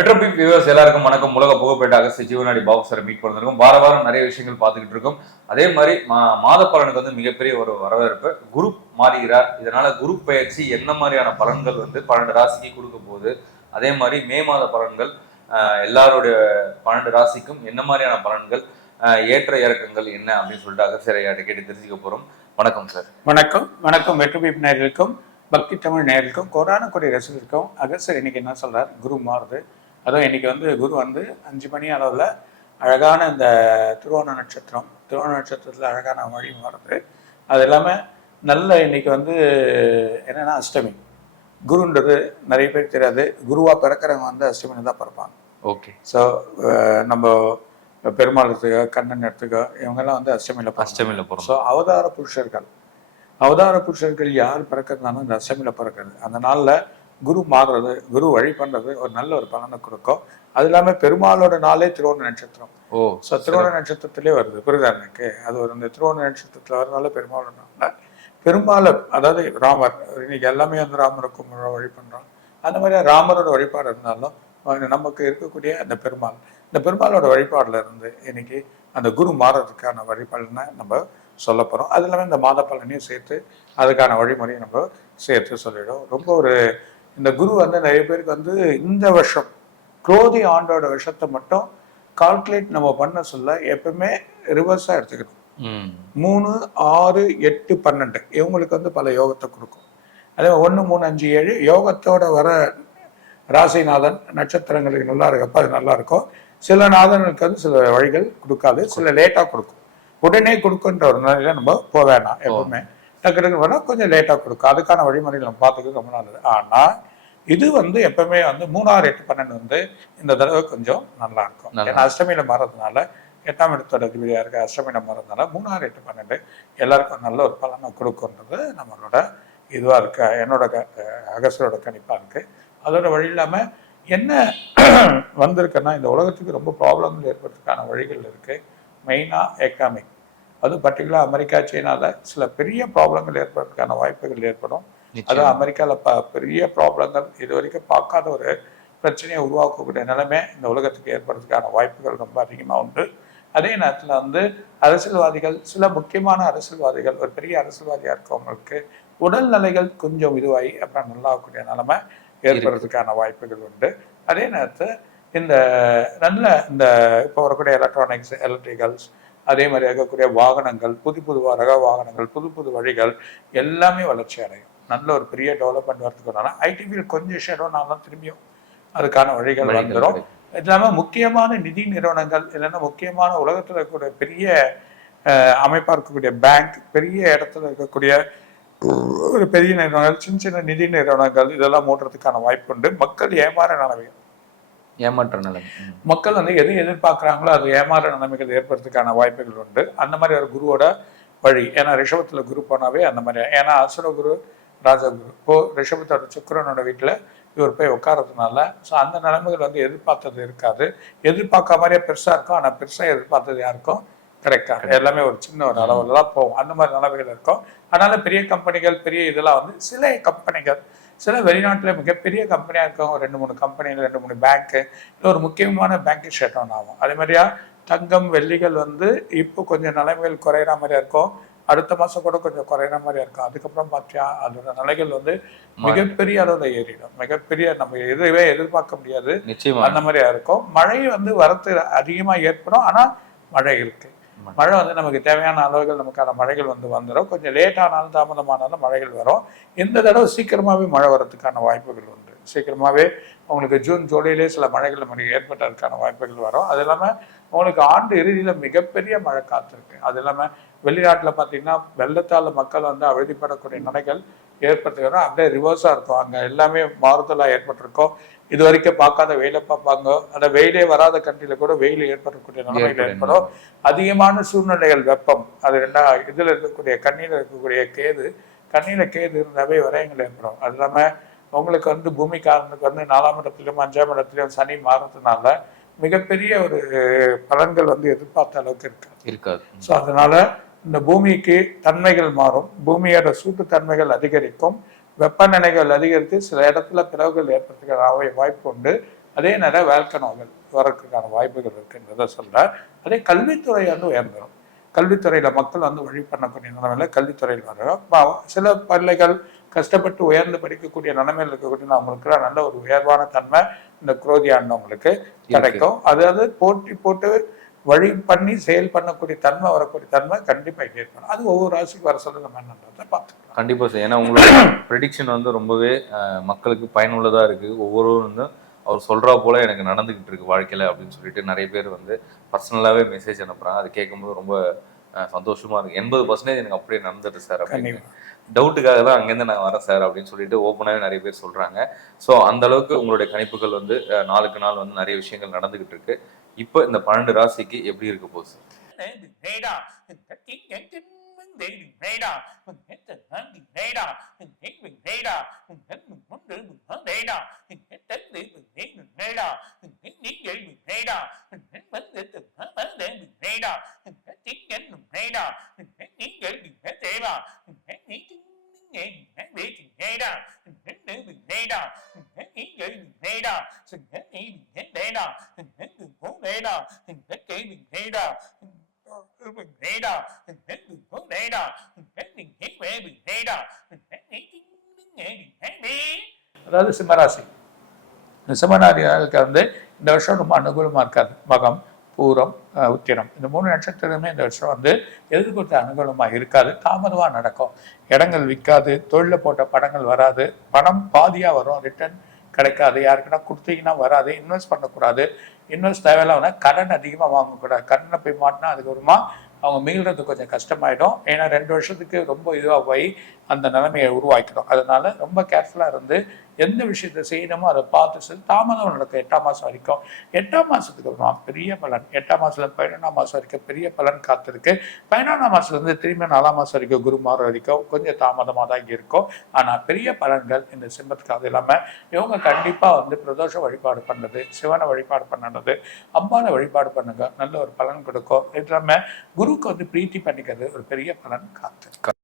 Metro beep viewers எல்லாருக்கும் வணக்கம். உலக புகழ்பெற்ற அகஸ்ட் ஜீவனாடி பாபு மீட் பண்ணிருக்கோம் வார வாரம் நிறைய விஷயங்கள் பார்த்துக்கிட்டு இருக்கோம். அதே மாதிரி மா- மாத பலனுக்கு வந்து மிகப்பெரிய ஒரு வரவேற்பு. குரூப் மாறுகிறார். இதனால குரூப் பயிற்சி என்ன மாதிரியான பலன்கள் வந்து பன்னெண்டு ராசிக்கு கொடுக்க போகுது? அதே மாதிரி மே மாத பலன்கள் எல்லாருடைய பன்னெண்டு ராசிக்கும் என்ன மாதிரியான பலன்கள் ஏற்ற இறக்கங்கள் என்ன அப்படின்னு சொல்லிட்டு அகஸ்தியரையாட்ட கேட்டு தெரிஞ்சுக்க போகிறோம் வணக்கம் சார் வணக்கம். வணக்கம் வெற்றுபீப் நேர்களுக்கும் பக்தி தமிழ் நேர்களுக்கும் கொரோனா கொடி ரசிகருக்கும் அகசர் இன்னைக்கு என்ன சொல்றார்? குரு மாறுது. அதுவும் இன்னைக்கு வந்து குரு வந்து அஞ்சு மணி அளவில் அழகான இந்த திருவோண நட்சத்திரம் திருவோண நட்சத்திரத்தில் அழகான வழி மாறுது. அது இல்லாமல் நல்ல இன்னைக்கு வந்து என்னன்னா அஷ்டமி. குருன்றது நிறைய பேர் தெரியாது. குருவா பிறக்கிறவங்க வந்து அஷ்டமியில் தான் பிறப்பாங்க. ஓகே. ஸோ நம்ம பெருமாள் எடுத்துக்கோ கண்ணன் எடுத்துக்கோ இவங்கெல்லாம் வந்து அஷ்டமியில். அஷ்டமியில போறோம் ஸோ அவதார புருஷர்கள். அவதார புருஷர்கள் யார் பிறக்கிறதுனாலும் இந்த அஷ்டமியில் பிறக்கிறது. அந்த நாளில் குரு மாறுறது குரு வழி பண்ணுறது ஒரு நல்ல ஒரு பலனை கொடுக்கும். அது இல்லாமல் பெருமாளோட நாளே திருவோண நட்சத்திரம். ஓ ஸோ திருவோண நட்சத்திரத்திலே வருது. புரியுதா எனக்கு? அது ஒரு இந்த திருவோண நட்சத்திரத்தில் வரனால பெருமாளோட நாளில் பெருமாளை அதாவது ராமர் இன்னைக்கு எல்லாமே வந்து ராமரை கும்பிட வழி பண்ணுறோம் அந்த மாதிரி ராமரோட வழிபாடு இருந்தாலும் நமக்கு இருக்கக்கூடிய அந்த பெருமாள் இந்த பெருமாளோட வழிபாடுல இருந்து இன்னைக்கு அந்த குரு மாறுறதுக்கான வழிபாடுனை நம்ம சொல்ல போகிறோம் அது இல்லாமல் இந்த மாத பலனையும் சேர்த்து அதுக்கான வழிமுறையும் நம்ம சேர்த்து சொல்லிடும் ரொம்ப ஒரு இந்த குரு வந்து நிறைய பேருக்கு வந்து இந்த வருஷம் குரோதி ஆண்டோட விஷத்தை மட்டும் கால்குலேட் நம்ம பண்ண சொல்ல எப்பவுமே ரிவர்ஸாக எடுத்துக்கணும். மூணு ஆறு எட்டு பன்னெண்டு. இவங்களுக்கு வந்து பல யோகத்தை கொடுக்கும். அதே ஒன்று மூணு அஞ்சு ஏழு யோகத்தோட வர ராசிநாதன் நட்சத்திரங்களுக்கு நல்லா இருக்கப்ப அது நல்லா இருக்கும். சில நாதனுக்கு வந்து சில வழிகள் கொடுக்காது சில லேட்டாக கொடுக்கும். உடனே கொடுக்குன்ற ஒரு நிலையில நம்ம போக வேணாம் எப்பவுமே. டக்கு டக்கு வேணா கொஞ்சம் லேட்டாக கொடுக்கும். அதுக்கான வழிமுறைகள் நம்ம பார்த்துக்க ரொம்ப நல்லது. ஆனால் இது வந்து எப்பவுமே வந்து மூணாறு எட்டு பன்னெண்டு வந்து இந்த தடவை கொஞ்சம் நல்லா இருக்கும். ஏன்னா அஷ்டமியில மாறதுனால எட்டாம் இடத்தோட அதிபதியாக இருக்க அஷ்டமியில மாறதுனால மூணாறு எட்டு பன்னெண்டு எல்லாருக்கும் நல்ல ஒரு பலனை கொடுக்குன்றது நம்மளோட இதுவாக இருக்கு. என்னோட அகசரோட கணிப்பாக இருக்கு. அதோட வழி இல்லாமல் என்ன வந்திருக்குன்னா இந்த உலகத்துக்கு ரொம்ப ப்ராப்ளங்கள் ஏற்படுறதுக்கான வழிகள் இருக்கு. மெயினாக எக்கனாமிக் அது பர்டிகுலர் அமெரிக்கா சீனால சில பெரிய ப்ராப்ளங்கள் ஏற்படுறதுக்கான வாய்ப்புகள் ஏற்படும். அதுவும் அமெரிக்காவில் ப பெரிய ப்ராப்ளங்கள் இது வரைக்கும் பார்க்காத ஒரு பிரச்சனையை உருவாக்கக்கூடிய நிலைமை இந்த உலகத்துக்கு ஏற்படுறதுக்கான வாய்ப்புகள் ரொம்ப அதிகமாக உண்டு. அதே நேரத்தில் வந்து அரசியல்வாதிகள் சில முக்கியமான அரசியல்வாதிகள் ஒரு பெரிய அரசியல்வாதியாக இருக்கவங்களுக்கு உடல்நிலைகள் கொஞ்சம் இதுவாகி அப்புறம் நல்லாக்கூடிய நிலைமை ஏற்படுறதுக்கான வாய்ப்புகள் உண்டு. அதே நேரத்தில் இந்த நல்ல இந்த இப்போ வரக்கூடிய எலக்ட்ரானிக்ஸ் எலக்ட்ரிகல்ஸ் அதே மாதிரி இருக்கக்கூடிய வாகனங்கள் புது புது ரக வாகனங்கள் புது புது வழிகள் எல்லாமே வளர்ச்சி அடையும். நல்ல ஒரு பெரிய டெவலப்மெண்ட் வரதுக்குனால ஐடி ஃபீல்ட் கொஞ்சம் ஷெடோனாலும் திரும்பியும். அதுக்கான வழிகள் வந்துடும். இது இல்லாமல் முக்கியமான நிதி நிறுவனங்கள் இல்லைன்னா முக்கியமான உலகத்தில் இருக்கக்கூடிய பெரிய அஹ், அமைப்பா இருக்கக்கூடிய பேங்க் பெரிய இடத்துல இருக்கக்கூடிய ஒரு பெரிய நிறுவனங்கள் சின்ன சின்ன நிதி நிறுவனங்கள் இதெல்லாம் மூடுறதுக்கான வாய்ப்பு உண்டு. மக்கள் ஏமாற நிலைமைகள். ஏமாற்ற நிலை ம். மக்கள் வந்து எது எதிர்பார்க்குறாங்களோ அது ஏமாற நிலைமைகள் ஏற்படுறதுக்கான வாய்ப்புகள் உண்டு. அந்த மாதிரி ஒரு குருவோட வழி. ஏன்னா ரிஷபத்தில் குரு போனாவே அந்த மாதிரி. ஏன்னா அசுர குரு ராஜகுரு இப்போ ரிஷபத்தோட சுக்கிரனோட வீட்டில் இவர் போய் உட்காரதுனால ஸோ அந்த நிலைமைகள் வந்து எதிர்பார்த்தது இருக்காது. எதிர்பார்க்க மாதிரியே பெருசாக இருக்கும் ஆனால் பெருசாக எதிர்பார்த்தது யாருக்கும் கிடைக்காது எல்லாமே ஒரு சின்ன ஒரு அளவில் தான் போகும். அந்த மாதிரி நிலைமைகள் இருக்கும். அதனால பெரிய கம்பெனிகள் பெரிய இதெல்லாம் வந்து சில கம்பெனிகள் சில வெளிநாட்டில் மிகப்பெரிய கம்பெனியாக இருக்கும் ரெண்டு மூணு கம்பெனியில் ரெண்டு மூணு பேங்க்கு இல்லை ஒரு முக்கியமான பேங்க் ஷட் ஆகும். அதே மாதிரியா தங்கம் வெள்ளிகள் வந்து இப்போ கொஞ்சம் நிலைமைகள் குறையிற மாதிரியா இருக்கும். அடுத்த மாதம் கூட கொஞ்சம் குறையிற மாதிரியா இருக்கும். அதுக்கப்புறம் பார்த்தியா அதோட நிலைகள் வந்து மிகப்பெரிய அளவில் ஏறிடும். மிகப்பெரிய நம்ம எதுவே எதிர்பார்க்க முடியாது. அந்த மாதிரியா இருக்கும். மழை வந்து வரத்து அதிகமா ஏற்படும். ஆனா மழை இருக்கு. மழை. வந்து நமக்கு தேவையான அளவுகள் நமக்கான மழைகள் வந்து வந்துடும். கொஞ்சம் லேட் ஆனாலும் தாமதமானாலும் மழைகள் வரும். இந்த தடவை சீக்கிரமாவே மழை வரதுக்கான வாய்ப்புகள் உண்டு. சீக்கிரமாவே உங்களுக்கு ஜூன் ஜூலையிலே சில மழைகள் நமக்கு ஏற்பட்டதுக்கான வாய்ப்புகள் வரும். அது இல்லாம உங்களுக்கு ஆண்டு இறுதியில மிகப்பெரிய மழை காத்திருக்கு. அது இல்லாம வெளிநாட்டுல பாத்தீங்கன்னா வெள்ளத்தால மக்கள் வந்து அவதிப்படக்கூடிய நிலைகள் ஏற்பட்டுக்கிறோம் அப்படியே ரிவர்ஸா இருக்கும். அங்க எல்லாமே மாறுதலா ஏற்பட்டிருக்கும். இது வரைக்கும் பார்க்காத வெயிலை பார்ப்பாங்க. அந்த வெயிலே வராத கண்ட்ரில கூட வெயில் ஏற்படக்கூடிய நிலைமைகள் ஏற்படும். அதிகமான சூழ்நிலைகள் வெப்பம். அது ரெண்டா இதுல இருக்கக்கூடிய கண்ணில இருக்கக்கூடிய கேது கண்ணில கேது இருந்தாவே விரயங்கள் ஏற்படும். அது இல்லாம உங்களுக்கு வந்து பூமிக்காரனுக்கு வந்து நாலாம் இடத்துலயும் அஞ்சாம் இடத்துலயும் சனி மாறுறதுனால மிகப்பெரிய ஒரு பலன்கள் வந்து எதிர்பார்த்த அளவுக்கு இருக்கு. இருக்காது. ஸோ அதனால இந்த பூமிக்கு தன்மைகள் மாறும். பூமியோட சூட்டு தன்மைகள் அதிகரிக்கும். வெப்பநிலைகள் அதிகரித்து சில இடத்துல பிளவுகள் ஏற்படுறதுக்கான வாய்- வாய்ப்பு உண்டு. அதே நேரம் வேல்கனோகள் வரதுக்கான வாய்ப்புகள் இருக்குன்றத சொல்கிறேன் அதே கல்வித்துறை வந்து உயர்ந்துடும் கல்வித்துறையில் மக்கள் வந்து வழி பண்ணக்கூடிய நிலைமையில கல்வித்துறையில் வரும் சில பிள்ளைகள் கஷ்டப்பட்டு உயர்ந்து படிக்கக்கூடிய நிலைமையில் இருக்கக்கூடிய அவங்களுக்கு நல்ல ஒரு உயர்வான தன்மை இந்த குரோதி ஆண்டவங்களுக்கு கிடைக்கும். அதாவது போட்டி போட்டு வழி பண்ணி செயல் பண்ணக்கூடிய தன்மை வரக்கூடிய தன்மை கண்டிப்பா ஏற்படும். அது ஒவ்வொரு ராசிக்கு வர சொல்ல நம்ம என்னன்றதை பார்த்துக்கலாம். கண்டிப்பா சார். ஏன்னா உங்களோட ப்ரெடிக்ஷன் வந்து ரொம்பவே அஹ், மக்களுக்கு பயனுள்ளதா இருக்கு. ஒவ்வொருவரும் வந்து அவர் சொல்றா போல எனக்கு நடந்துகிட்டு இருக்கு வாழ்க்கையில அப்படின்னு சொல்லிட்டு நிறைய பேர் வந்து பர்சனலாவே மெசேஜ் அனுப்புறாங்க. அது கேட்கும்போது ரொம்ப சந்தோஷமா இருக்கு. எண்பது பர்சன்டேஜ் எனக்கு அப்படியே நடந்துட்டு சார் அப்படின்னு. டவுட்டுக்காக தான் அங்கேருந்து நான் வரேன் சார் அப்படின்னு சொல்லிட்டு ஓப்பனாகவே நிறைய பேர் சொல்றாங்க. ஸோ அந்த அளவுக்கு உங்களுடைய கணிப்புகள் வந்து நாளுக்கு நாள் வந்து நிறைய விஷயங்கள் நடந்துகிட்டு இருக்கு. இப்போ இந்த பன்னெண்டு ராசிக்கு எப்படி இருக்க போகுது சார் அதாவது சிம்மராசி இந்த வந்து இந்த வருஷம் ரொம்ப அனுகூலமாக இருக்காது மகம் பூரம் உத்திரம். இந்த மூணு நட்சத்திரமே இந்த வருஷம் வந்து எதிர்கொடுத்த அனுகூலமாக இருக்காது. தாமதமாக நடக்கும். இடங்கள் விற்காது தொழில போட்ட படங்கள் வராது. பணம் பாதியாக வரும். ரிட்டர்ன் கிடைக்காது. யாருக்குன்னா கொடுத்தீங்கன்னா வராது. இன்வெஸ்ட் பண்ணக்கூடாது. இன்வெஸ்ட் தேவையில்லாமனா கடன் அதிகமாக வாங்கக்கூடாது. கடனை போய் மாட்டினா அதுக்கப்புறமா அவங்க மீள்றது கொஞ்சம் கஷ்டமாயிடும். ஏன்னா ரெண்டு வருஷத்துக்கு ரொம்ப இதுவாக போய் அந்த நிலைமையை உருவாக்கிடும். அதனால ரொம்ப கேர்ஃபுல்லாக இருந்து எந்த விஷயத்தை செய்யணுமோ அதை பார்த்து செல் தாமதம் நடக்கும். எட்டாம் மாதம் வரைக்கும். எட்டாம் மாதத்துக்கு அப்புறம் பெரிய பலன். எட்டாம் மாதத்துல பதினொன்றாம் மாதம் வரைக்கும் பெரிய பலன் காத்திருக்கு. பதினொன்றாம் மாதத்துலேருந்து திரும்பி நாலாம் மாதம் வரைக்கும் குரு வரைக்கும் கொஞ்சம் தாமதமாக தான் இங்கே இருக்கும். ஆனால் பெரிய பலன்கள் இந்த சிம்மத்துக்கு அது இல்லாமல் இவங்க கண்டிப்பாக வந்து பிரதோஷ வழிபாடு பண்ணது சிவனை வழிபாடு பண்ணது அம்பாவை வழிபாடு பண்ணுங்க. நல்ல ஒரு பலன் கொடுக்கும். இது இல்லாமல் குருக்கு வந்து பிரீத்தி பண்ணிக்கிறது ஒரு பெரிய பலன் காத்து